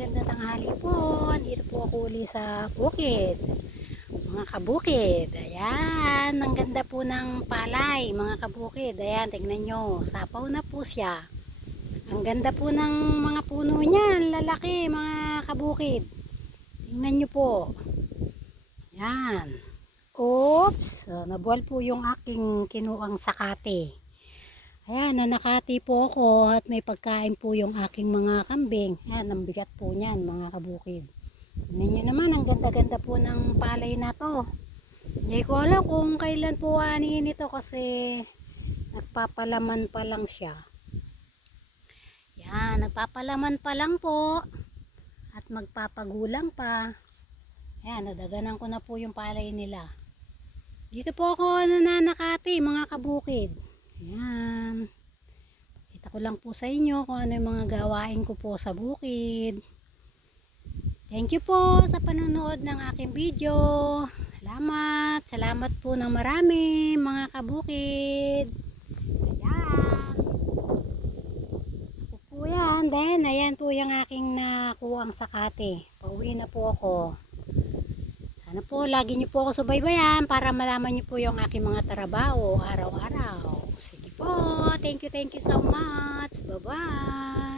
magandang tanghali po. Dito po ako uli sa bukid. Mga kabukid. Ayan, ang ganda po ng palay, mga kabukid. Ayan, tingnan nyo. Sapaw na po siya. Ang ganda po ng mga puno niyan. Lalaki, mga kabukid. Tingnan nyo po. Ayan. Oops. So, nabuwal po yung aking kinuang sakate. Ayan, nanakati po ako at may pagkain po yung aking mga kambing. Ayan, ang bigat po niyan, mga kabukid. Tingnan nyo naman, ang ganda-ganda po ng palay na to. Hindi ko alam kung kailan po anihin ito kasi nagpapalaman pa lang siya. Ayan, nagpapalaman pa lang po at magpapagulang pa. Ayan, nadaganan ko na po yung palay nila. Dito po ako nananakati, mga kabukid. Ayan. Kita ko lang po sa inyo kung ano yung mga gawain ko po sa bukid. Thank you po sa panonood ng aking video. Salamat. Salamat po ng marami, mga kabukid. Ayan. Ako po yan. Then, ayan po yung aking nakuhang sakate. Pauwi na po ako. Sana po, lagi niyo po ako subaybayan para malaman niyo po yung aking mga trabaho araw-araw. Sige po. Thank you so much. Bye-bye.